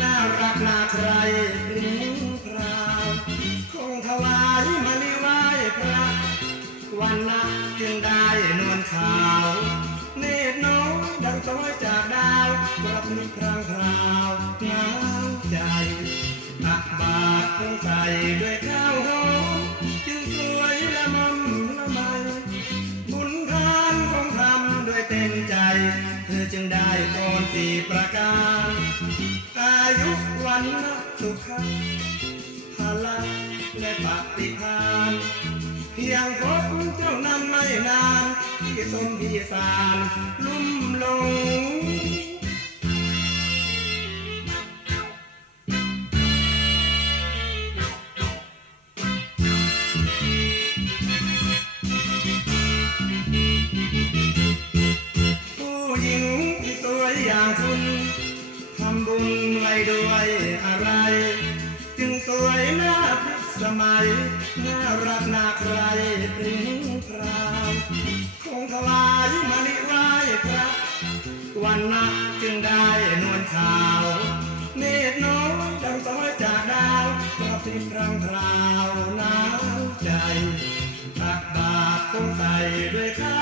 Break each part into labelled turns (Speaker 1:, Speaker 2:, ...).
Speaker 1: น่ารักน่าใครนิ่งพราวคงถวายมาลีไหว้พระวันนะจึงได้นอนขาว เนตรน้อยดังต้อยจากดาวกรัพนึกครางคราวงามใจตักบาตรงใส่ด้วยข้าวหอมจึงสวยละมัมละไมบุญทานคงทำด้วยเต็มใจ เธอจึงได้พรสีประการ วันนะสุขะพละและปฏิภาณเพียงพบเจ้านั้นไม่นาน ที่สมพิสารลุ่มหลงผู้หญิงที่สวยอย่างคุณ ทำบุญไว้ด้วยอะไร จึงสวยน่าพิสมัย น่ารักน่าใครพริ้งพราวคงถวายมานิไหวพระวันนักจึงได้นวลขาวเนตรน้อยดังสอยจากดาวระพริบพรางพราวน้ำใจตักบาตรคงใส่ด้วยข้า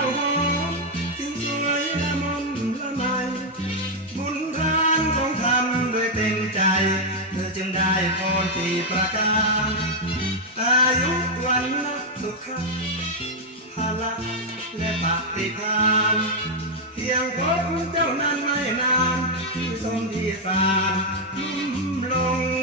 Speaker 1: เธอจึงได้พรสี่ประการอายุวันนะสุขภาละและปฏิภาณเพียงพบเจ้านั้นไม่นานที่สมที่สาร